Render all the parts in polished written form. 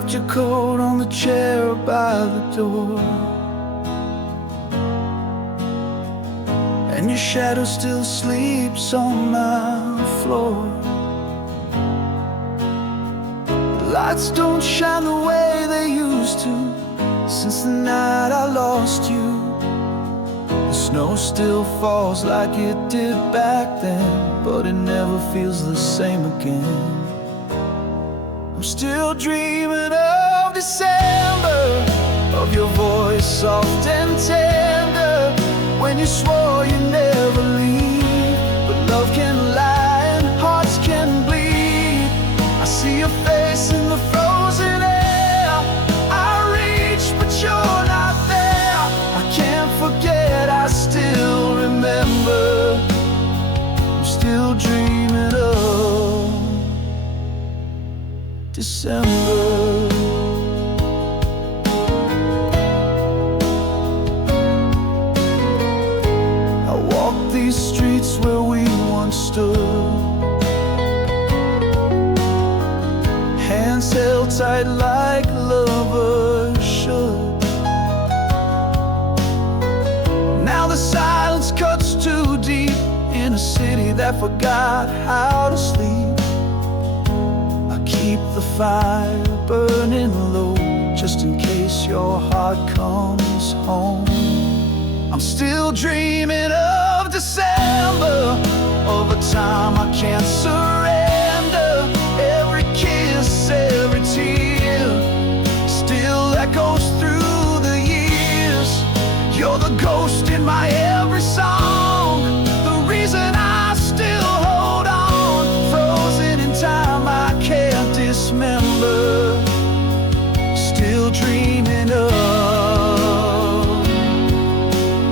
left your coat on the chair by the door, and your shadow still sleeps on my floor. The lights don't shine the way they used to since the night I lost you. The snow still falls like it did back then, but it never feels the same again. I'm still dreaming of December, of your voice soft and tender, when you swore you'd never leave. But love can lie and hearts can bleed. I see your face in the frozen air. I reach but you're not there. I can't forget, I still remember. I'm still dreaming of December. I walk these streets where we once stood, hands held tight like lovers should. Now the silence cuts too deep in a city that forgot how to sleep. Keep the fire burning low, just in case your heart comes home. I'm still dreaming of December, of a time I can't surrender. Every kiss, every tear still echoes through the years. You're the ghost in my every song, the reason I still hold on. Frozen in time, I can't dismember. Still dreaming of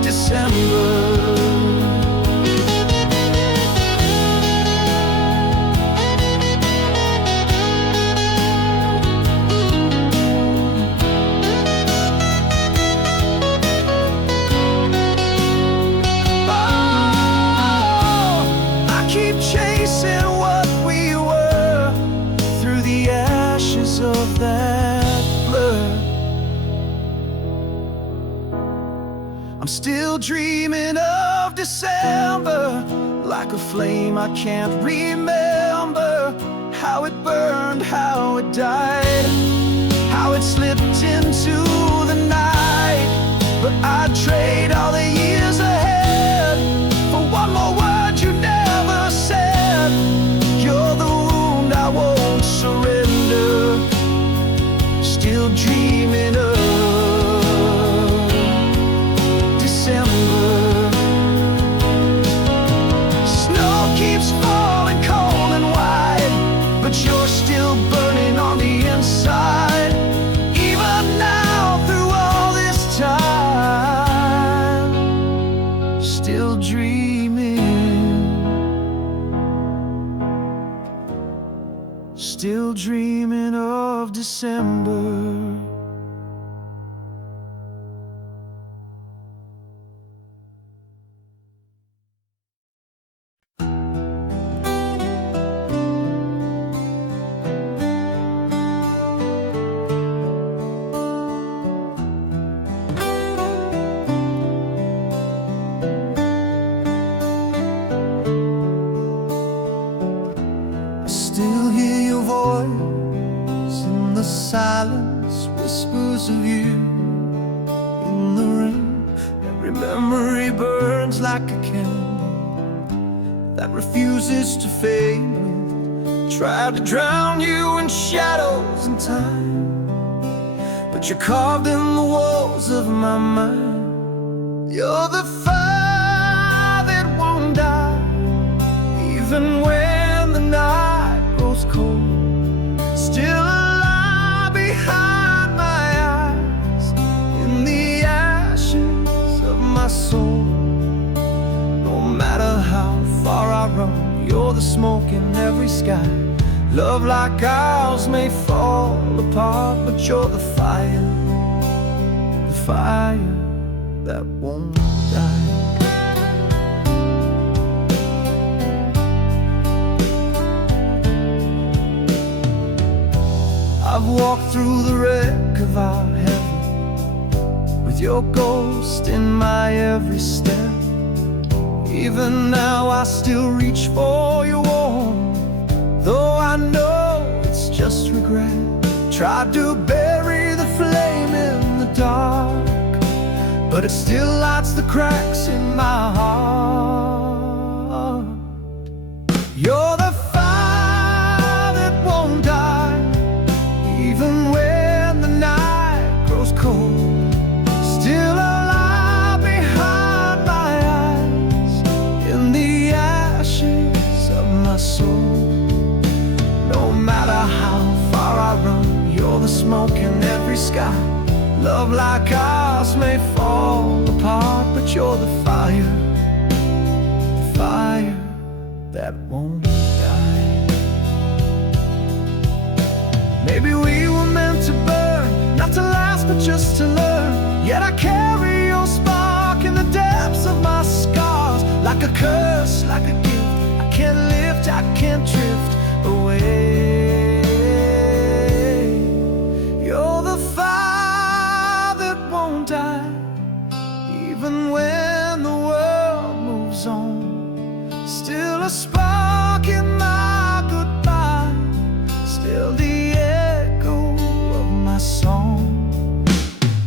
December. Of that blur, I'm still dreaming of December, like a flame I can't remember. How it burned, how it died, how it slipped into the night. But I'd trade all the years ahead for one more word you never said. You're the wound I won't surrender. Still dreaming of December. Snow keeps falling cold and wide, but you're still burning on the inside. Even now, through all this time, still dreaming. Still dreaming of December. I still hear your voice in the silence, whispers of you in the rain. Every memory burns like a candle that refuses to fade. Tried to drown you in shadows and time, but you're carved in the walls of my mind. You're the fire that won't die, even when the night grows cold. Still alive behind my eyes, in the ashes of my soul. No matter how far I run, you're the smoke in every sky. Love like ours may fall apart, but you're the fire that won't die. I've walked through the wreck of our heaven, with your ghost in my every step. Even now I still reach for your warmth, though I know it's just regret. Tried to bury the flame in the dark, but it still lights the cracks in my heart. You're the fire that won't die, even when the night grows cold. Still alive behind my eyes, in the ashes of my soul. No matter how far I run, you're the smoke in every sky. Love like ours may fall apart, but you're the fire, fire that won't die. Maybe we were meant to burn, not to last but just to learn. Yet I carry your spark in the depths of my scars, like a curse, like a gift. I can't lift, I can't drift away. You're the fire that won't die, even when the world moves on. Still a spark in my goodbye, still the echo of my song.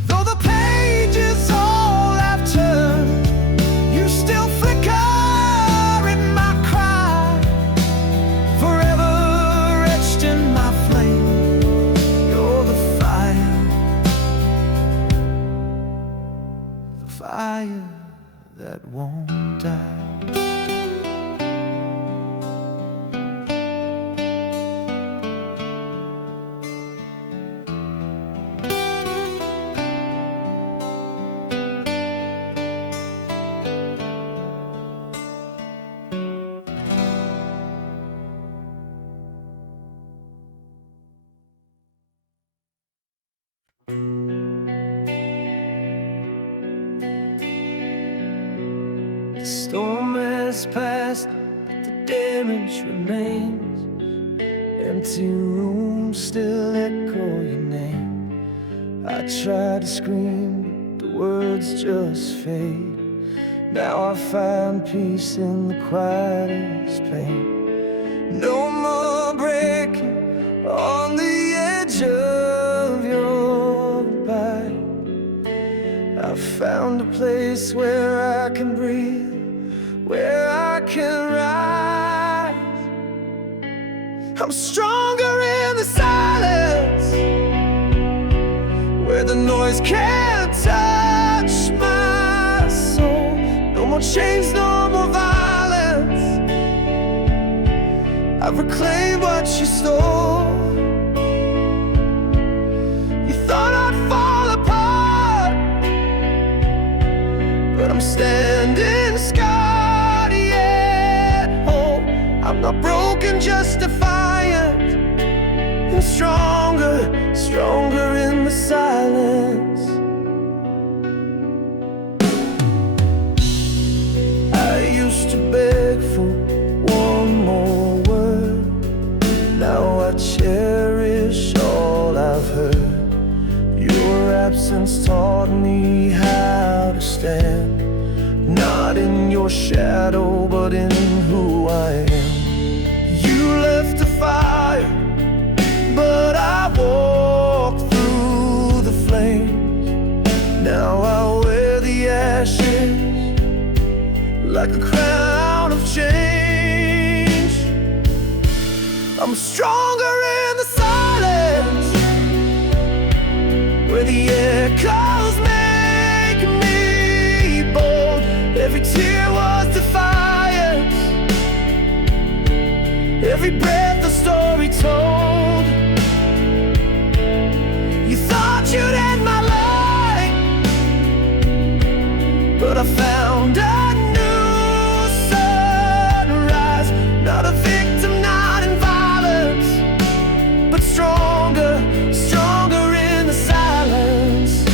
Though the pages all have turned, you still flicker in my cry, forever etched in my flame. You're the fire that won't die. The storm has passed, but the damage remains. Empty rooms still echo your name. I try to scream, but the words just fade. Now I find peace in the quietest pain. No more breaking on the edge of your goodbye. I've found a place where I can breathe, where I can rise. I'm stronger in the silence, where the noise can't touch my soul. No more chains, no more violence. I've reclaimed what you stole. You thought I'd fall apart, but I'm standing scarred yet whole. I'm not broken, just defiant, and stronger, stronger in the silence. I used to beg for one more word. Now I cherish all I've heard. Your absence taught me how to stand, not in your shadow, but in who I am. You left a fire, but I walked through the flames. Now I wear the ashes like a crown of change. I'm stronger in the silence, where the echoes make me bold. Every tear was defiance, every breath a story told. You thought you'd end my life, but I found a new sunrise. Not a victim, not in violence, but stronger, stronger in the silence.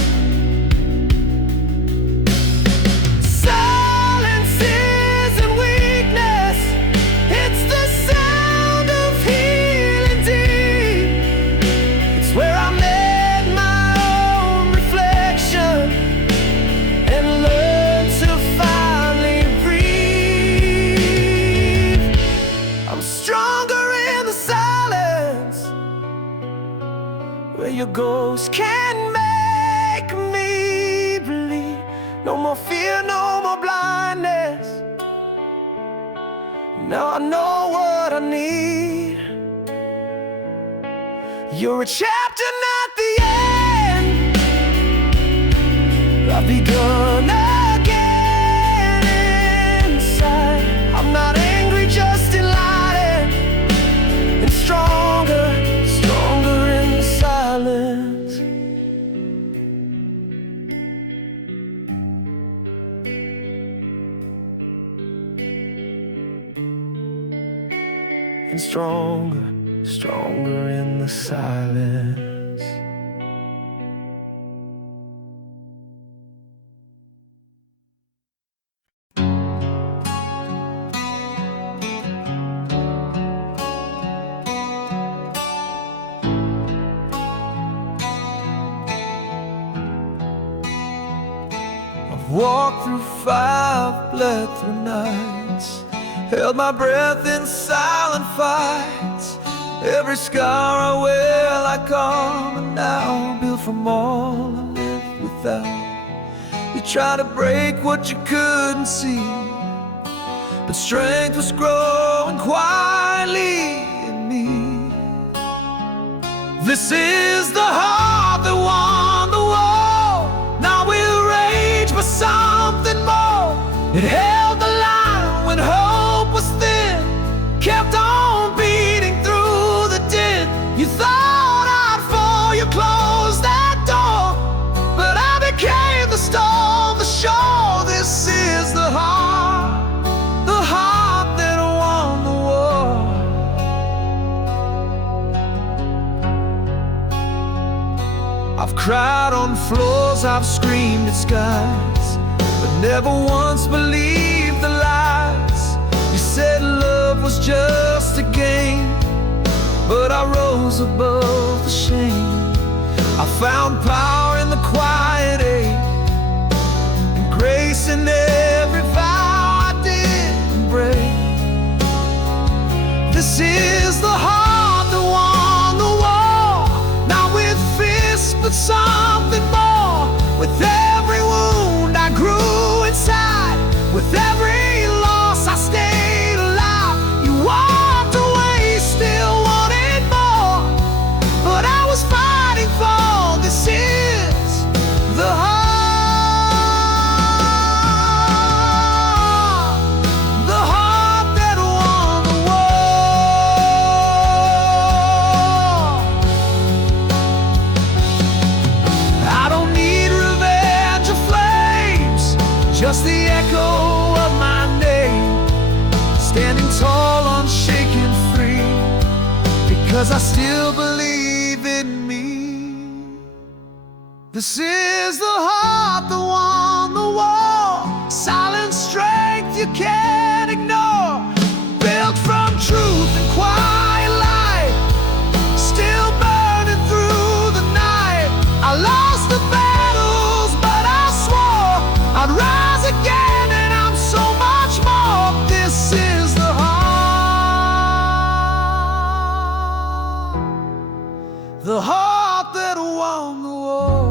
Silence isn't weakness, it's the sound of healing deep. It's your ghost can make me believe. No more fear, no more blindness. Now I know what I need. You're a chapter, not the end. I've begun again inside. I'm not angry, just enlightened and stronger, stronger in the silence. And stronger, stronger in the silence. I've walked through fire, bled through nights, held my breath in silent fights. Every scar I wear like armor now, built from all I lived without. You tried to break what you couldn't see, but strength was growing quietly in me. This is the heart that won the war. Now we'll rage for something more. It held the line when hope was thin, kept on beating through the din. You thought I'd fall, you closed that door, but I became the storm, the shore. This is the heart that won the war. I've cried on floors, I've screamed at skies, but never once believed the lies. You said love was just a game, but I rose above the shame. I found power in the quiet ache, and grace in every vow I didn't break. This is the heart that won the war. Now with fists, but something more. With every wound I grew inside, with every loss I stayed alive. You walked away, still wanted more, but I was fighting for. This is the heart that won the war. I don't need revenge or flames, just the echo of my name, standing tall, unshaken, free, because I still believe in me. This is the heart that won the war. Silent strength you can't ignore, built from truth and quiet light, still burning through the night. I lost the battles, but I swore I'd rise again, and I'm so much more. This is the heart that won the war.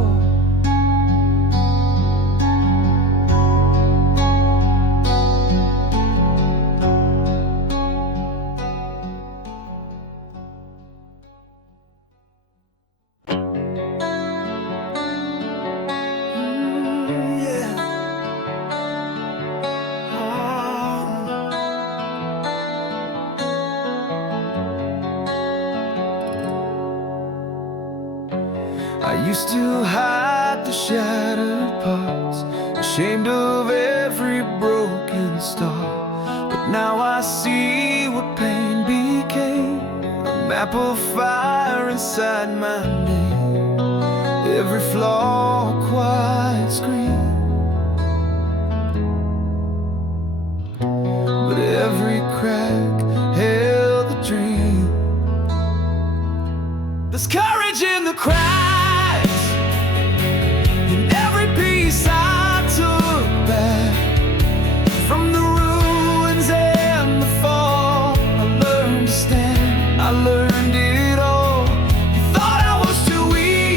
I used to hide the shattered parts, ashamed of every broken star. But now I see what pain became, a map of fire inside my name. Every flaw, a quiet scream, but every crack held a dream. There's courage in the cracks, in every piece I took back. From the ruins and the fall, I learned to stand, I learned it all. You thought I was too weak,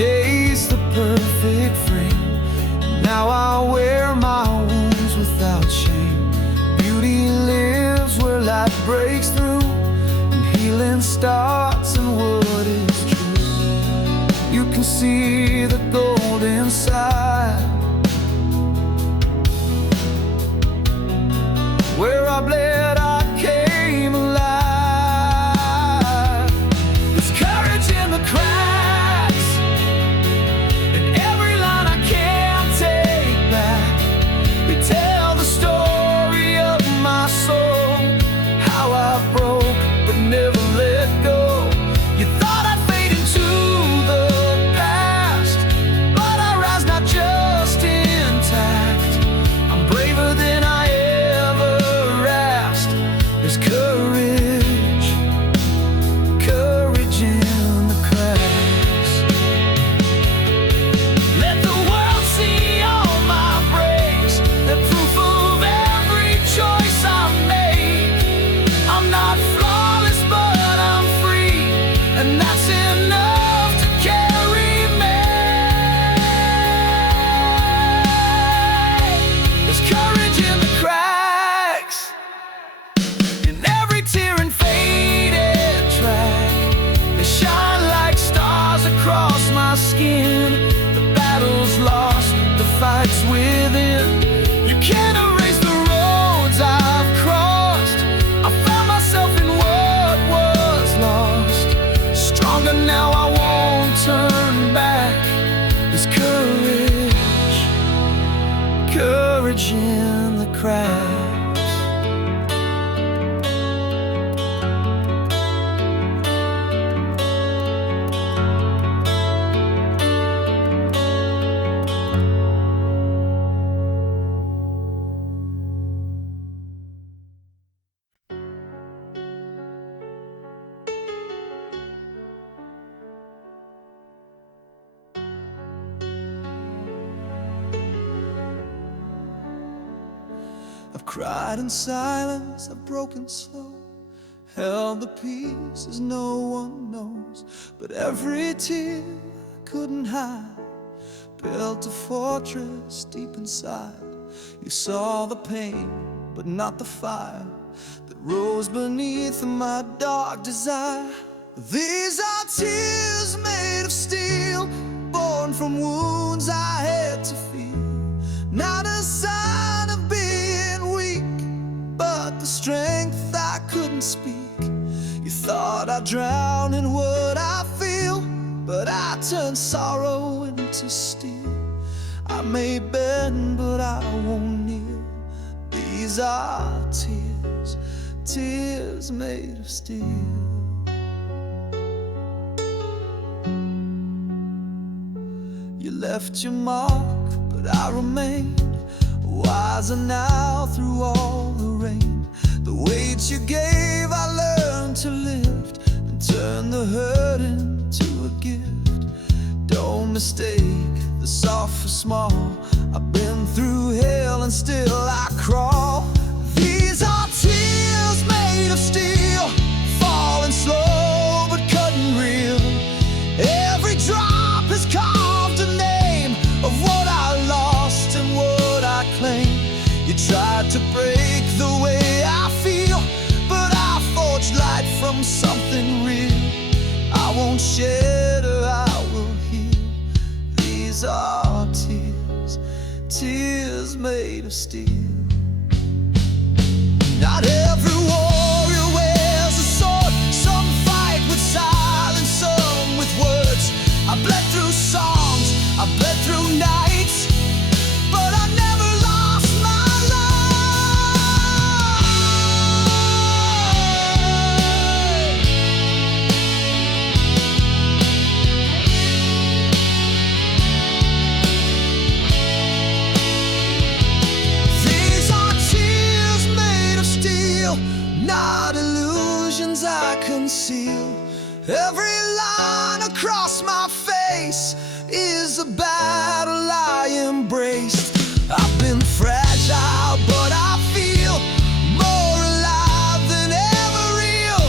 chase the perfect frame. Now I wear my wounds without shame. Beauty lives where light breaks through, and healing starts in what is true. You can see the gold inside. Where I bled, I came alive. There's courage in the cracks, and every line I can't take back. They tell the story of my soul, how I broke but never let go. You thought I'd fade into the past, but I rise not just intact. I'm braver than I ever asked. There's courage, courage in the cracks. Let the world see all my breaks, the proof of every choice I make. I'm not flawless, but I'm free, and that's enough to carry me. There's courage in the cracks, in every tear and faded track. They shine like stars across my skin. The battle's lost, the fight's within. You can't erase the roads I've crossed. I found myself in what was lost. Stronger now, I won't turn back. There's courage, courage in the cracks. I've cried in silence, I've broken slow, held the pieces no one knows. But every tear I couldn't hide built a fortress deep inside. You saw the pain, but not the fire that rose beneath my dark desire. These are tears made of steel, born from wounds I had to feel. Not a sign of being weak, but the strength I couldn't speak. You thought I'd drown in what I feel, but I turned sorrow into steel. I may bend, but I won't kneel. These are tears, tears made of steel. You left your mark, but I remained wiser now through all the rain. The weight you gave, I learned to lift, and turn the hurt into a gift. Don't mistake the soft for small. I've been through hell and still I crawl. These are tears made of steel, falling slow but cutting real. Every drop has carved a name of what I lost and what I claim. You tried to break the way I feel, but I forged light from something real. I won't shed or I will heal. These are tears, tears made of steel. Not every warrior wears a sword. Some fight with silence, some with words. I bled through songs, I bled through nights, but I never lost my These are tears made of steel, not illusions I conceal. Every line across my face is a battle I embraced. I've been fragile, but I feel more alive than ever real.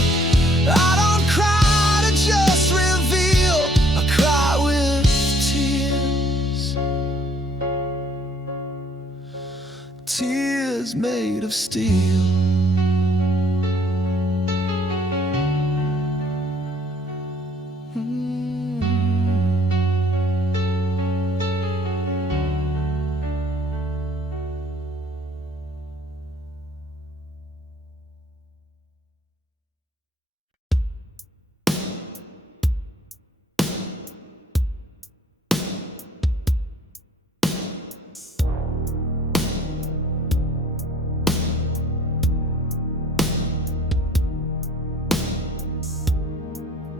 I don't cry to just reveal, I cry with made of steel.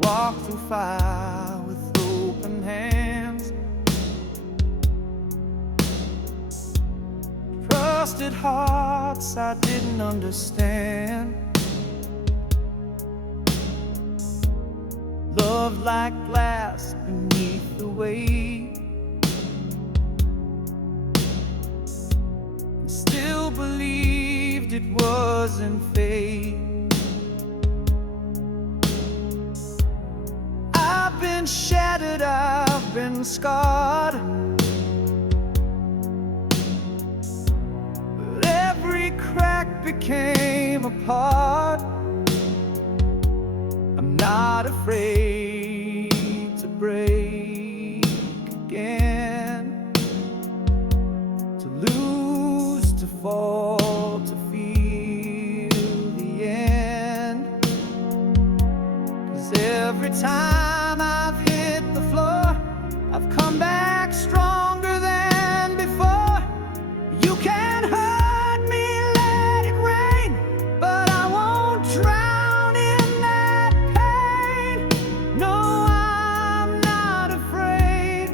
Walk through fire with open hands, trusted hearts I didn't understand, love like glass beneath the weight, still believed it wasn't fate. I've been shattered, I've been scarred, but every crack became a part. I'm not afraid to break again, to lose, to fall, to feel the end. 'Cause every time I've hit the floor, I've come back stronger than before. You can hurt me, let it rain, but I won't drown in that pain. No, I'm not afraid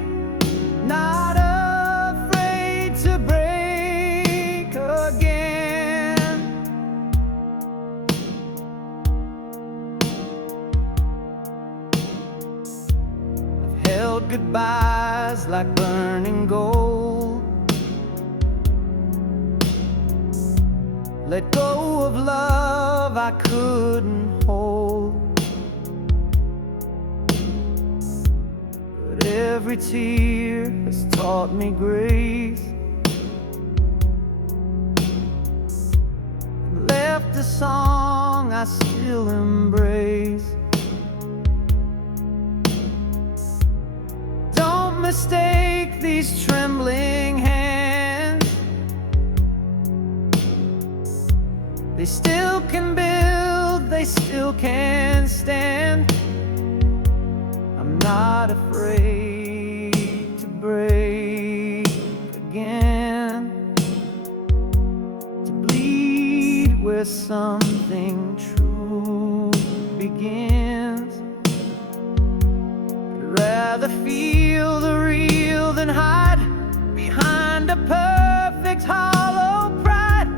to break again. Held goodbyes like burning gold, let go of love I couldn't hold, but every tear has taught me grace, left a song I still embrace. Mistake these trembling hands, they still can build, they still can stand. I'm not afraid to break again, to bleed where something true begins. Rather feel the real than hide behind a perfect hollow pride.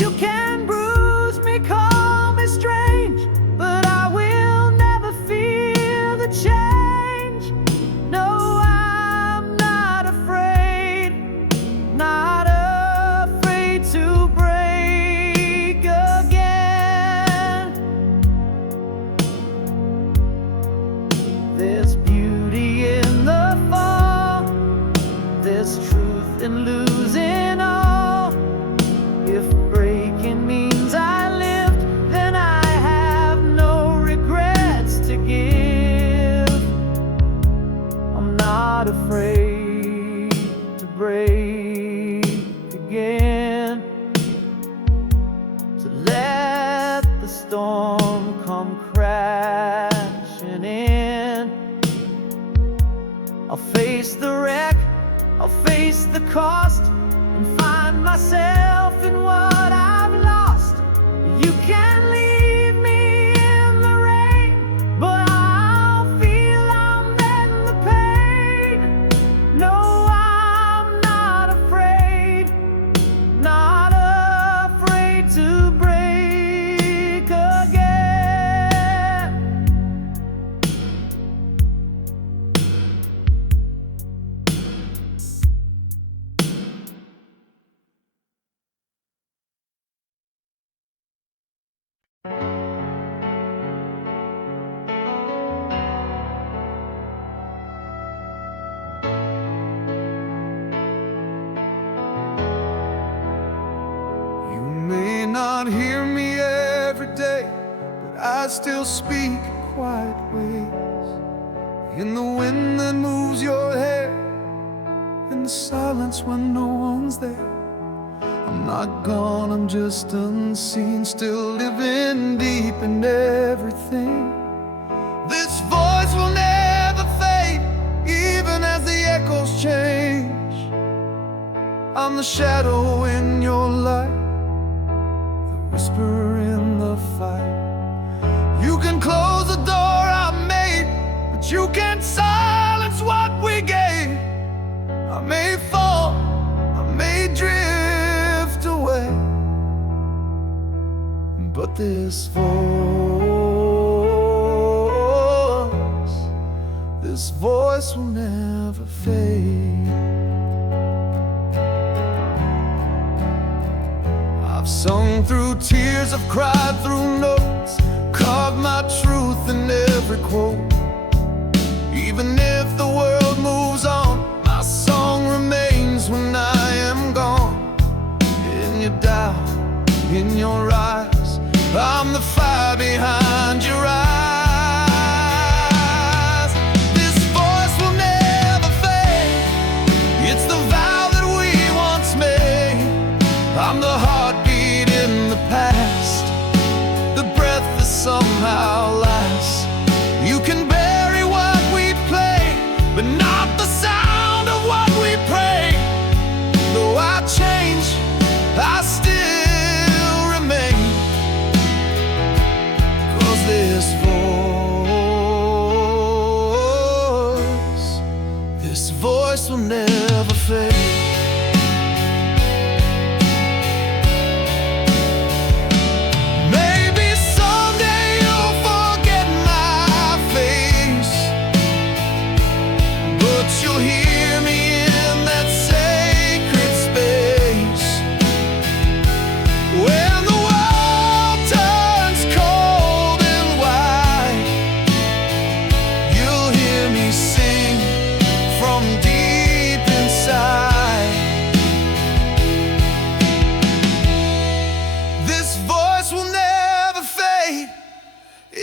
You can bruise me, call me strange, but I will never feel the change. No, I'm not afraid to break again. There's beauty in the fall, there's truth in losing all. If breaking means I lived, then I have no regrets to give. I'm not afraid to break again, to let the storm come crashing in. I'll face the wreck, I'll face the cost, and find myself in what I've lost. You can leave me in the rain, but I'll feel I'm in the pain. No, I'm not afraid to break again. not hear me every day, but I still speak in quiet ways. In the wind that moves your hair, in the silence when no one's there. I'm not gone, I'm just unseen, still living deep in everything. This voice will never fade, even as the echoes change. I'm the shadow in your light, the whisper in the fight. You can close the door I made, but you can't silence what we gave. I may fall, I may drift away, but this voice will never fade. I've sung through tears, I've cried through notes, carved my truth in every quote. Even if the world moves on, my song remains when I am gone. In your doubt, in your eyes, I'm the fire behind your eyes. This voice will never fade, it's the vow that we once made. I'm the heartbeat in the past, the breath that somehow lasts. You can bury what we play, but not the sound of what we pray. Though I change, I still remain. 'Cause this voice will never fade.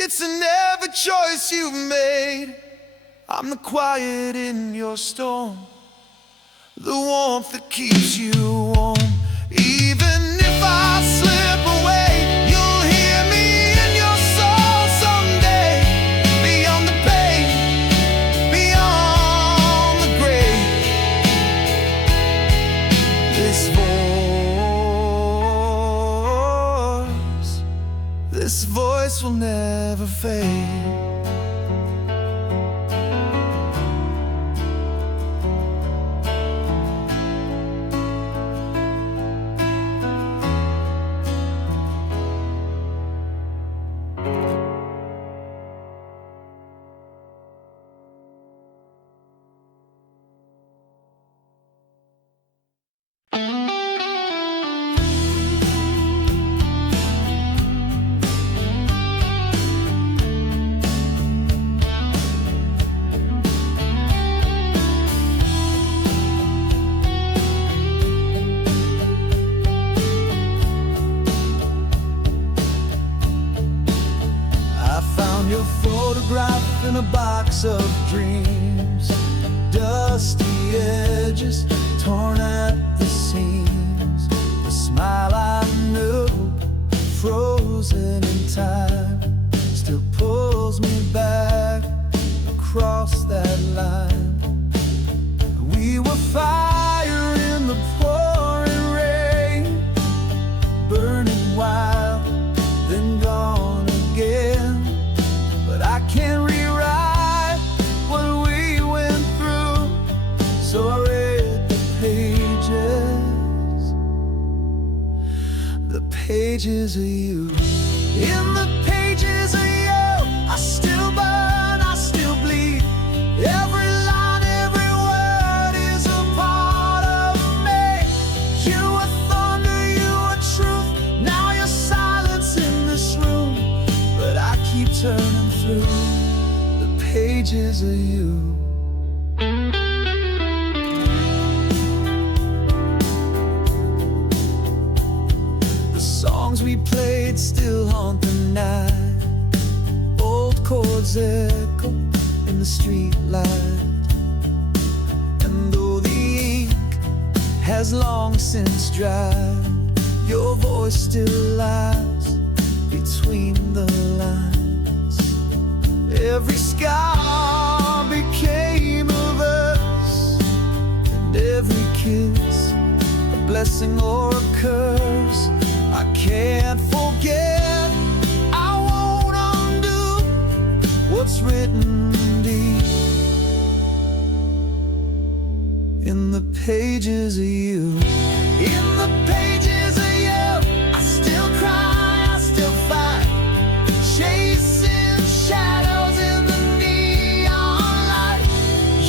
It's an every choice you've made. I'm the quiet in your storm, the warmth that keeps you warm. Even if I slip away, you'll hear me in your soul someday. Beyond the pain, beyond the grave. This voice will never fade. Your photograph in a box of dreams, dusty edges torn at the seams. The smile I knew, frozen in time, still pulls me back across that line. We were fire in the pouring rain, burning wild, then gone again. I can't rewrite what we went through, so I read the pages of you. In the pages of you, I still burn, I still bleed. Every line, every word is a part of me. You were thunder, you were truth. Now you're silence in this room, but I keep turning through the pages of you. The songs we played still haunt the night. Old chords echo in the street light. And though the ink has long since dried, your voice still lies between the lines. Every scar became a verse, and every kiss a blessing or a curse. I can't forget, I won't undo what's written deep in the pages of you. In the pages of you, I still cry, I still fight, chasing shadows in the neon light.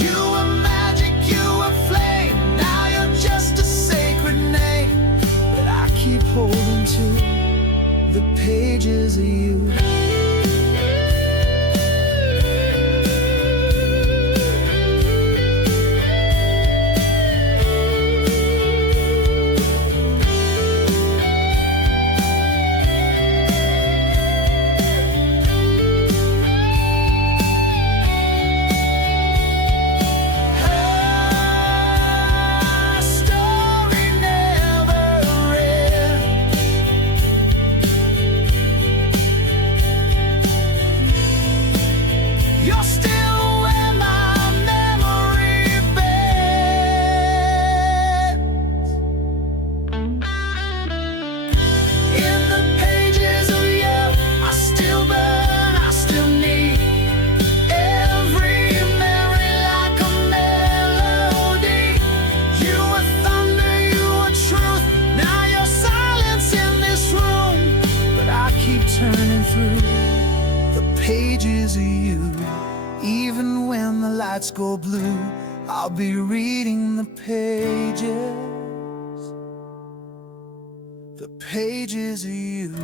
You were magic, you were flame, now you're just a sacred name. But I keep holding to the pages of you. Pages of you. Even when the lights go blue, I'll be reading the pages of you.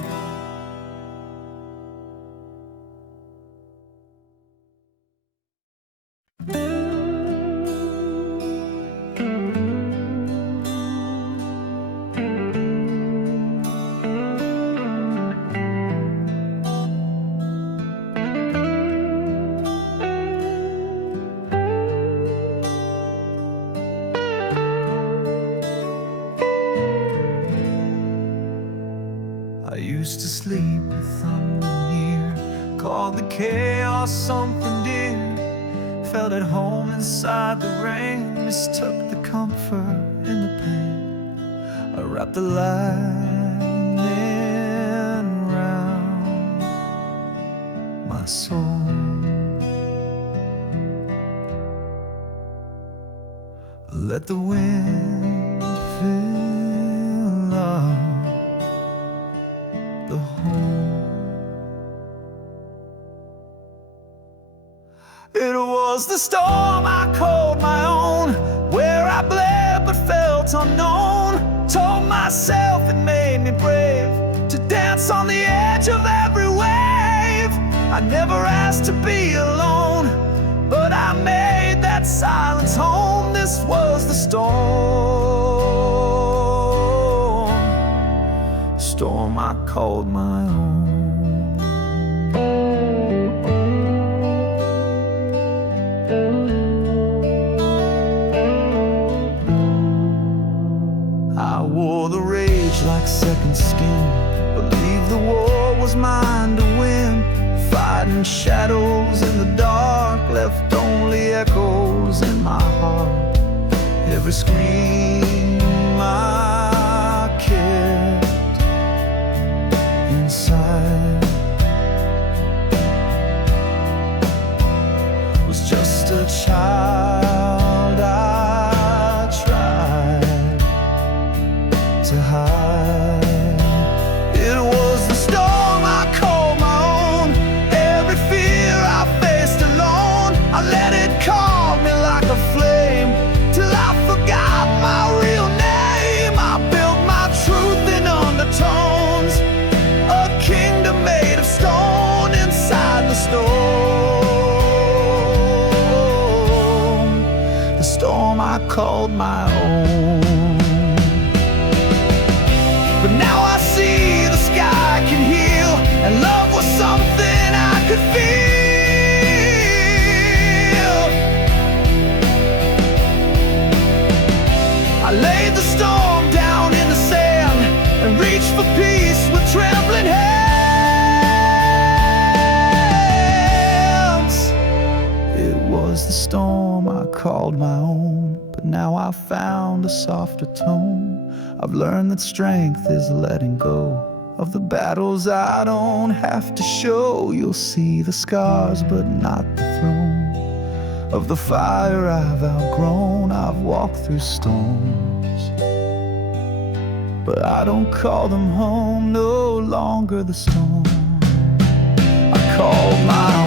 I used to sleep with thunder near, called the chaos something dear. Felt at home inside the rain, mistook the comfort in the pain. I wrapped the lightning round my soul. Let the wind fill up the hole. It was the storm I called my own, where I bled but felt unknown. Told myself it made me brave to dance on the edge of every wave. I never asked to be alone, but I made that silence home. This was the storm I called my own. I wore the rage like second skin, believed the war was mine to win. Fighting shadows in the dark, left only echoes in my heart. Every scream I kept inside was just a child I tried to hide. It was the storm I called my own, every fear I faced alone. I let it call me like a flame, till I forgot my real name. I built my truth in undertones, a kingdom made of stone inside the storm I called my own. But now I see the sky called my own, but now I've found a softer tone. I've learned that strength is letting go of the battles I don't have to show. You'll see the scars but not the throne of the fire I've outgrown. I've walked through storms, but I don't call them home, no longer the storm I called my own.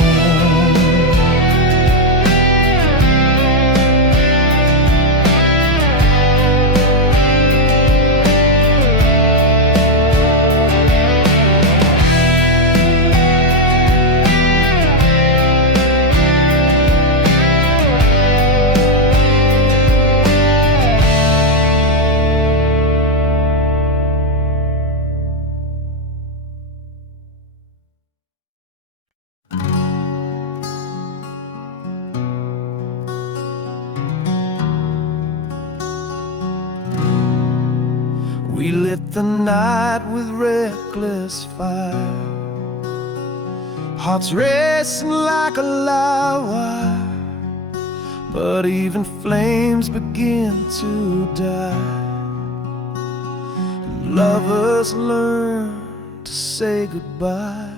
We lit the night with reckless fire, hearts racing like a live wire. But even flames begin to die, and lovers learn to say goodbye.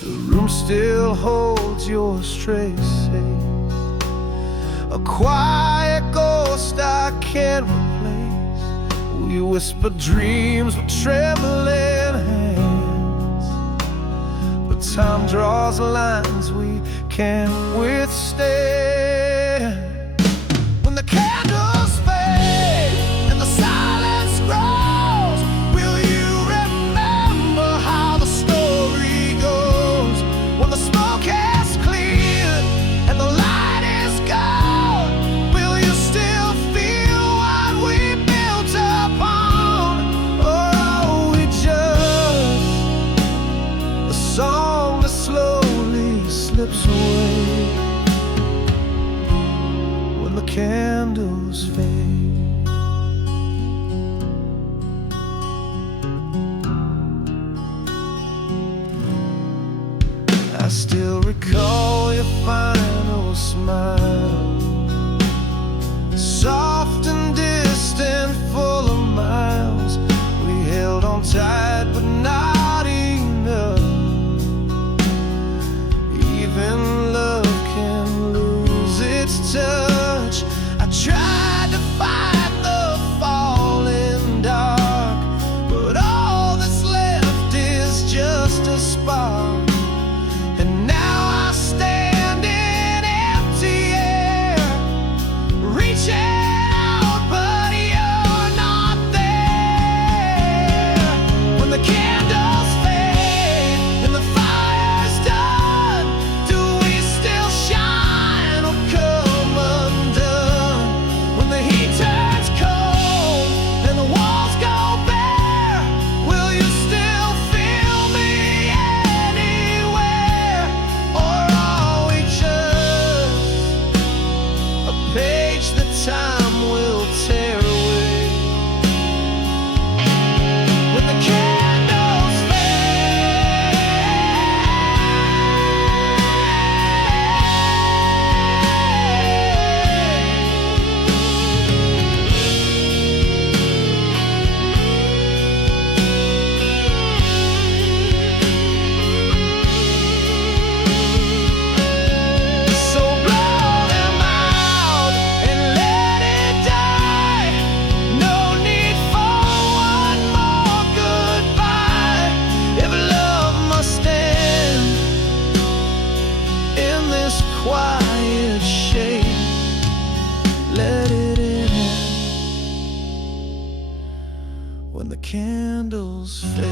The room still holds your traces, a quiet ghost I can't replace. We whisper dreams with trembling hands, but time draws lines we can't withstand. When the candles fade and the silence grows, will you remember how the story goes? When the smoke has cleared and the light is gone, will you still feel what we built upon? Or are we just a song that slowly slips away when the candles fade? I still recall your final smile, soft and distant, full of miles. We held on tight but not enough. Even love can lose its touch. I tried to fight the falling dark, but all that's left is just a spark. And now I stand in empty air, reaching out, but you're not there. When the candles fade and the fire's done, do we still shine or come undone? When the heat turns cold and the walls go bare, will you still feel me anywhere? Or are we just a page that time will tear away? When the candles so blow them out and let it die. No need for one more goodbye. If love must end in this quiet shade, let it end when the candles fade.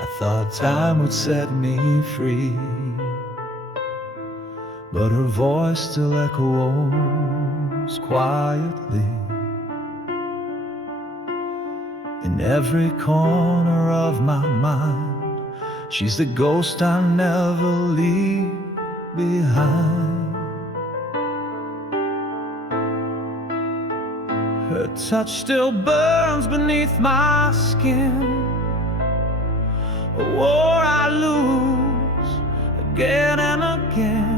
I thought time would set me free, but her voice still echoes quietly in every corner of my mind. She's the ghost I never leave, behind. Her touch still burns beneath my skin, a war I lose again and again.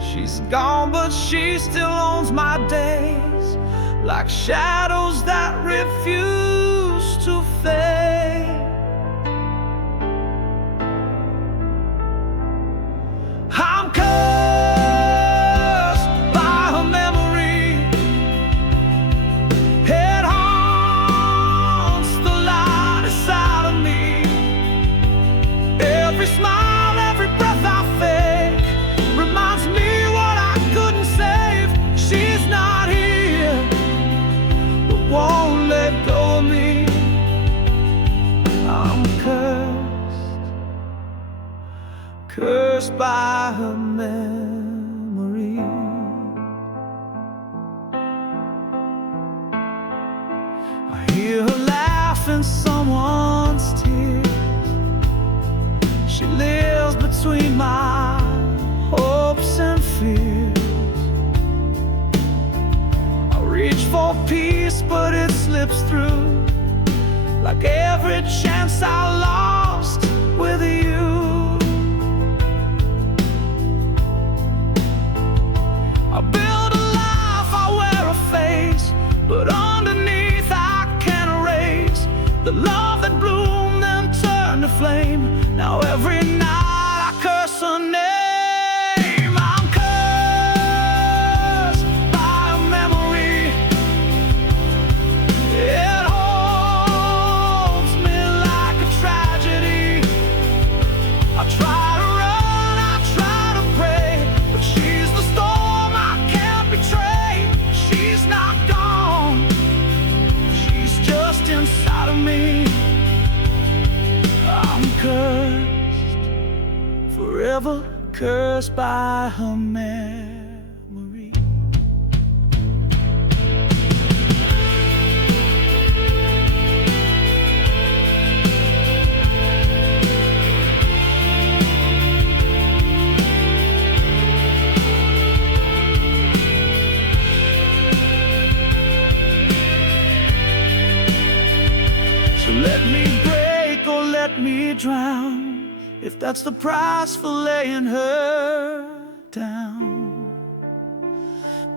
She's gone, but she still owns my days, like shadows that refuse to fade. I'm cursed by her memory. It haunts the light inside of me. Every smile, every breath I fake reminds me what I couldn't save. She's not here, but won't let go of me. I'm cursed by her memory. I hear her laugh in someone's tears. She lives between my hopes and fears. I reach for peace, but it slips through, like every chance I lost with you. I build a life, I wear a face, but underneath I can't erase the love that bloomed and turned to flame. Now every night I curse her name. I'm cursed by a memory. It holds me like a tragedy. I try to run, I try to pray, but she's the storm I can't betray. She's not gone, she's just inside of me. I'm cursed, forever cursed by her memory. So let me break or let me drown, if that's the price for laying her down.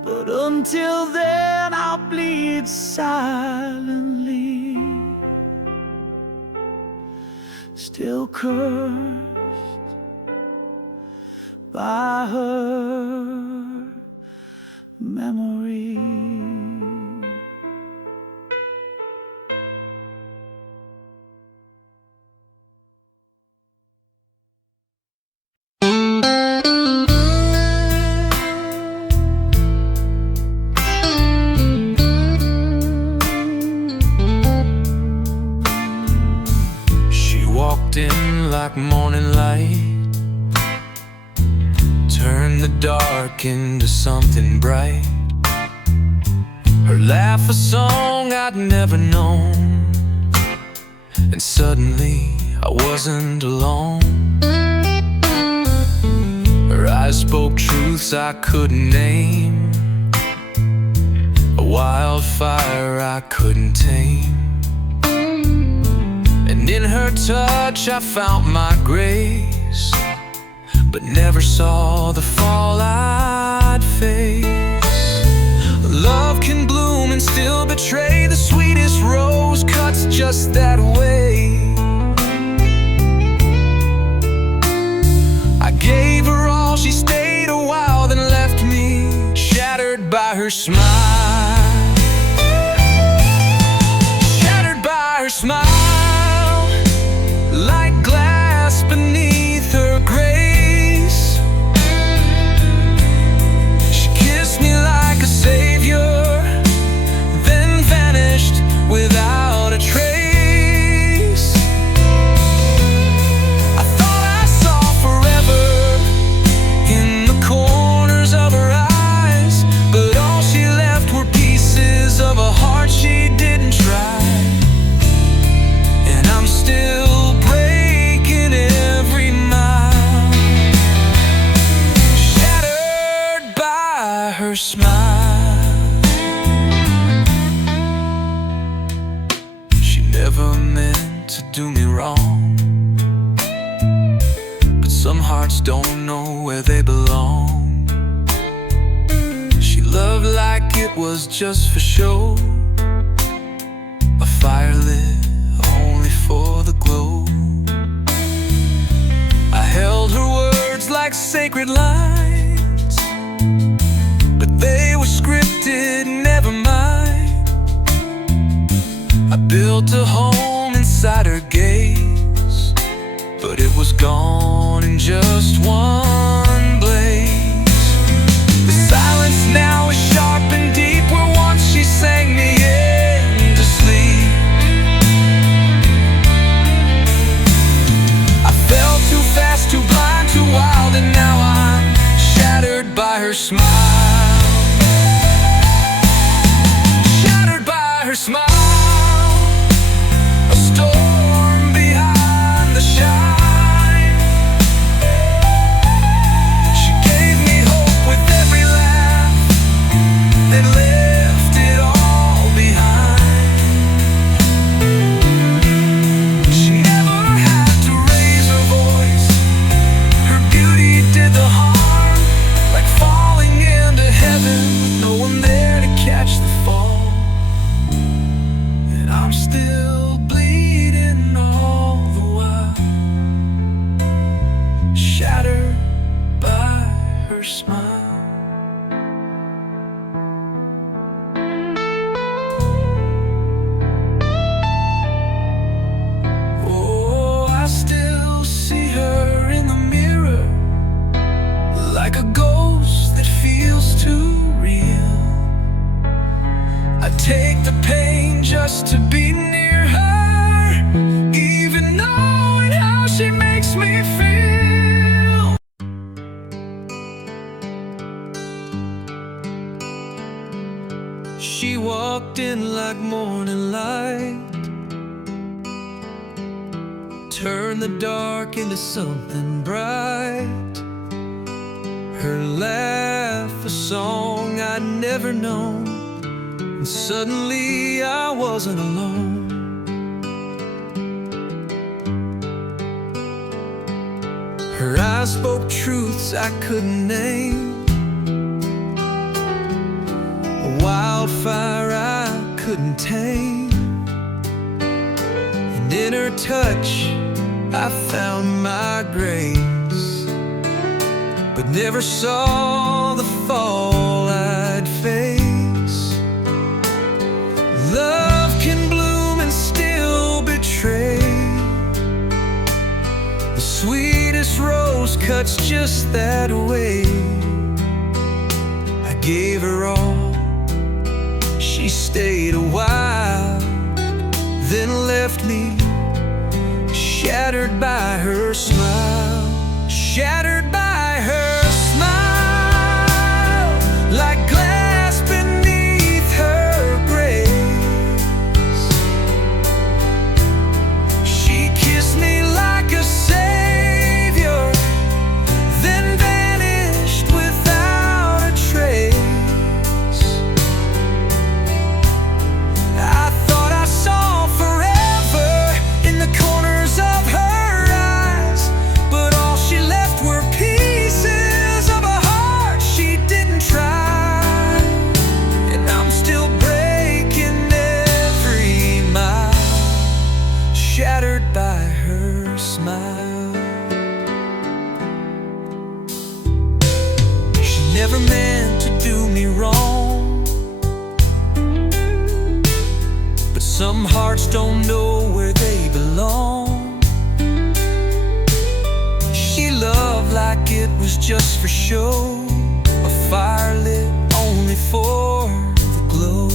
But until then I'll bleed silently, still cursed by her memory. In like morning light, turn the dark into something bright. Her laugh a song I'd never known, and suddenly I wasn't alone. Her eyes spoke truths I couldn't name, a wildfire I couldn't tame. And in her touch I found my grace, but never saw the fall I'd face. Love can bloom and still betray, the sweetest rose cuts just that way. I gave her all, she stayed a while, then left me shattered by her smile. Shattered by her smile, like glass beneath her grace. She kissed me like a savior, then vanished without a trace. I thought I saw forever in the corners of her eyes, but all she left do me wrong, but some hearts don't know where they belong. She loved like it was just for show, a fire lit only for the glow. I held her words like sacred lines, but they were scripted, never mine. I built a home inside her gaze, but it was gone in just one blaze. The silence now is sharp and deep, where once she sang me into sleep. I fell too fast, too blind, too wild, and now I'm shattered by her smile. Shattered by her smile. A storm behind the shine. She gave me hope with every laugh, then left it all behind. She never had to raise her voice, her beauty did the harm, like falling into heaven with no one there to catch the fall. And I'm still bleeding all the while, shattered by her smile. Oh, I still see her in the mirror, like a ghost that feels too real. I take the pain just to be near her, even knowing how she makes me feel. She walked in like morning light, turned the dark into something bright. Her laugh, a song I'd never known, and suddenly I wasn't alone. Her eyes spoke truths I couldn't name, a wildfire I couldn't tame. And in her touch I found my grace, but never saw the fall I'd face. Love can bloom and still betray. The sweetest rose cuts just that way. I gave her all, she stayed a while, then left me shattered by her smile. Shattered by her smile, like glass beneath her grace. She kissed me like a savior, then vanished without a trace. I thought I saw forever in the corners of her eyes, but all she left were pieces of a heart she didn't try. And I'm still breaking every mile, shattered by her smile. She never meant to do me wrong, but some hearts don't know where they belong. She loved like it was just for show, a fire lit only for the glow.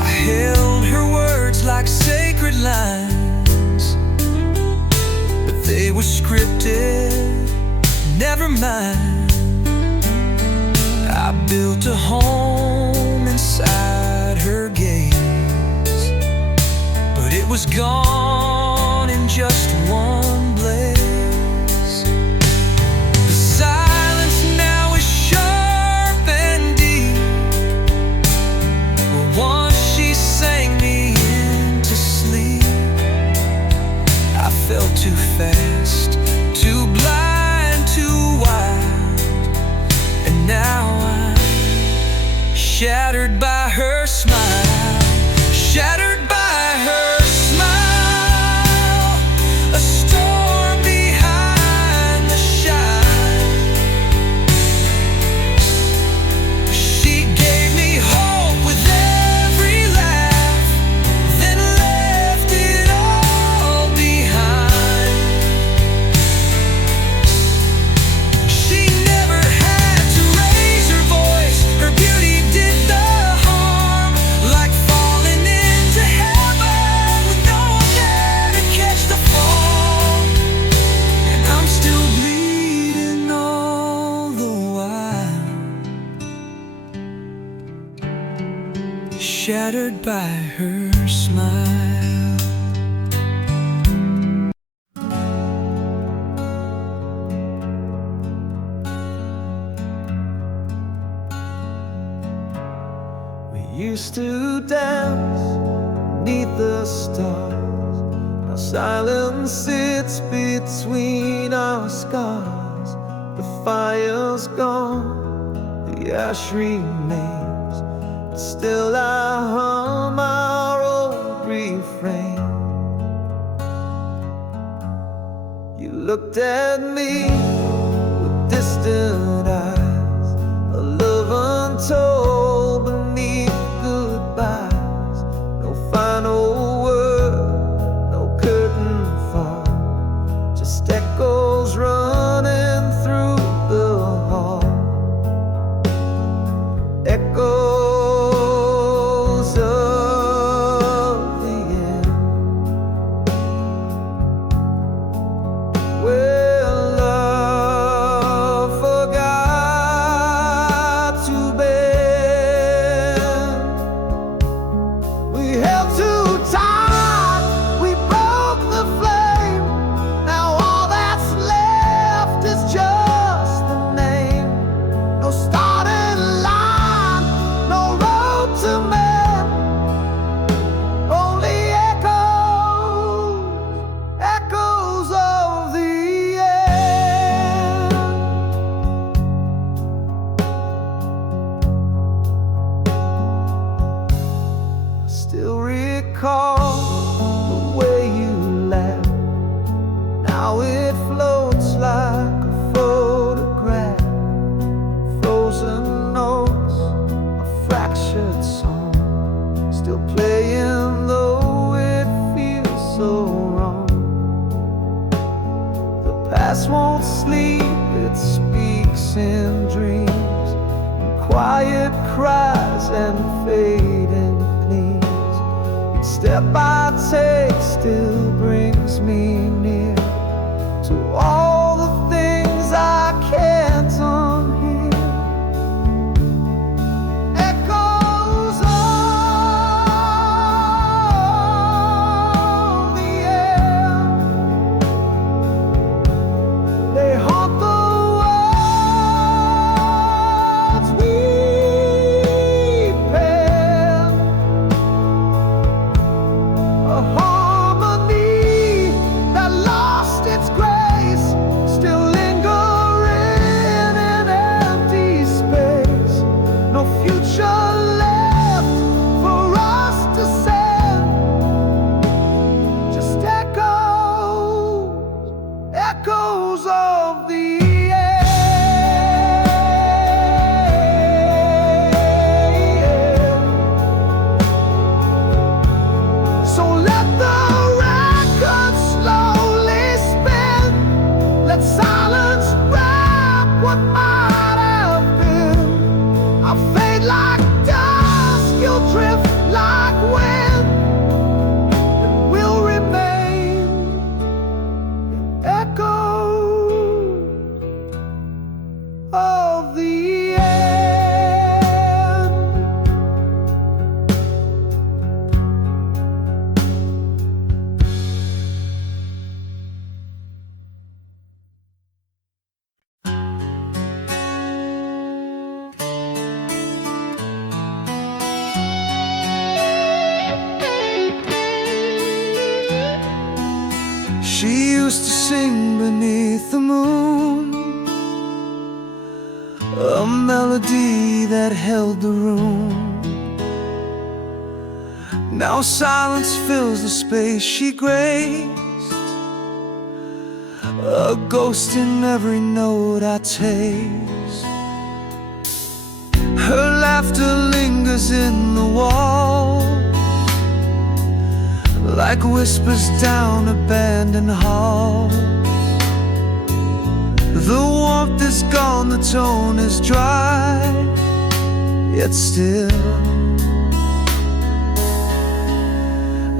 I held her words like sacred lines, but they were scripted, never mind. I built a home inside her gaze, but it was gone in just one blaze. The silence now is sharp and deep, where once she sang shattered by her smile, shattered by her smile. A storm behind the shine. She gave me hope with every laugh, then left it all behind. She never had to raise her voice. Her beauty did the harm, like falling into heaven with no one there to catch the fall. And I'm still bleeding all the while, shattered by her smile. We used to dance beneath the stars. Now silence sits between our scars. The fire's gone, the ash remains, but still I hum our old refrain. You looked at me with distant eyes, a love untold beneath goodbyes. No final word, no curtain fall, just echoes running through the hall. Echoes of the end, where love forgot to bend. We held too tight, we broke the flame. Now all that's left is just the name. No starting line, no road to mend, only echoes, echoes of the end. I still recall the way you laughed. Now it floats like a photograph, frozen notes, a fractured song, still playing though it feels so wrong. The past won't sleep, it speaks in dreams, in quiet cries and fading gleams. Each step I take still brings me near to all the things I can't unhear. Echoes of the air, they haunt the words we penned. A harmony that lost its grace, still lingering in empty space. No future left for us to send, just echoes, echoes of the end. So let the record slowly spin, let silence wrap what might have been. I'll fade like dust, you'll drift like wind, and we'll remain echoes of the end. She used to sing beneath the moon, a melody that held the room. Now silence fills the space she graced, a ghost in every note I taste. Her laughter lingers in the wall, like whispers down abandoned halls. The warmth is gone, the tone is dry, yet still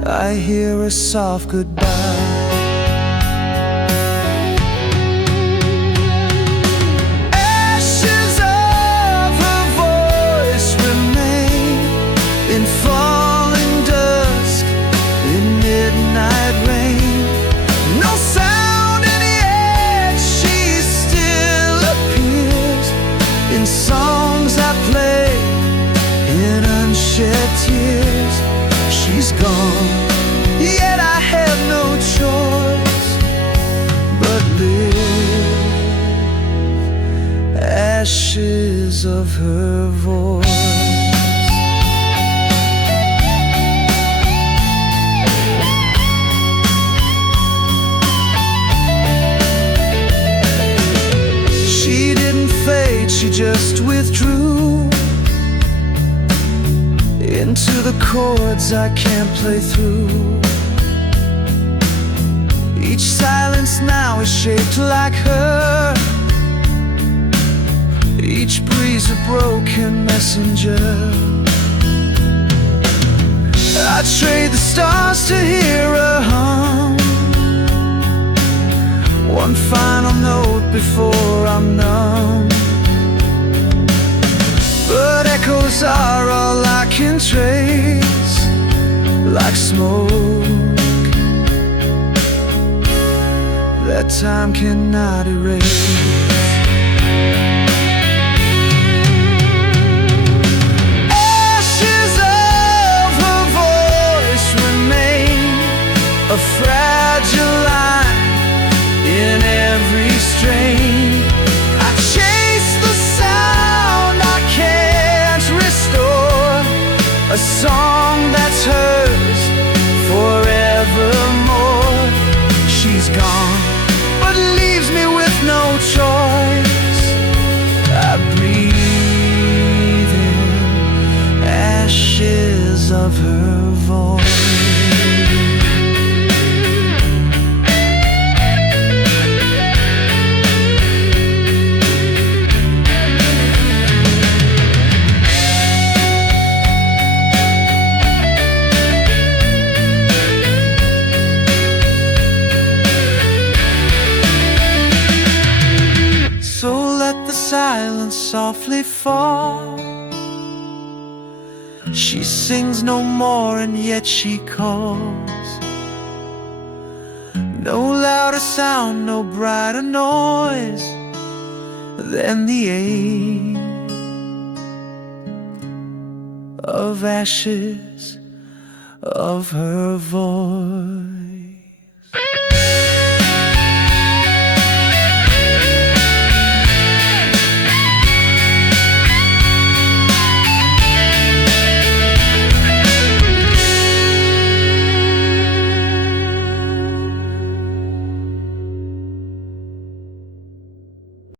I hear a soft goodbye. Ashes of her voice remain in falling dusk, in midnight rain. No sound in the air, she still appears in songs I play, in unshed tears. She's gone, yet I have no choice but live. Ashes of her voice. She didn't fade, she just withdrew into the chords I can't play through. Each silence now is shaped like her, each breeze a broken messenger. I trade the stars to hear a hum, one final note before I'm numb. But echoes are all I can trace, like smoke that time cannot erase. Ashes of her voice remain, a fragile line in every strain. I chase the sound I can't restore, a song that's hers forevermore. She's gone, but leaves me with no choice. I breathe in ashes of her voice. Silence softly fall. She sings no more and yet she calls. No louder sound, no brighter noise than the ache of ashes of her voice.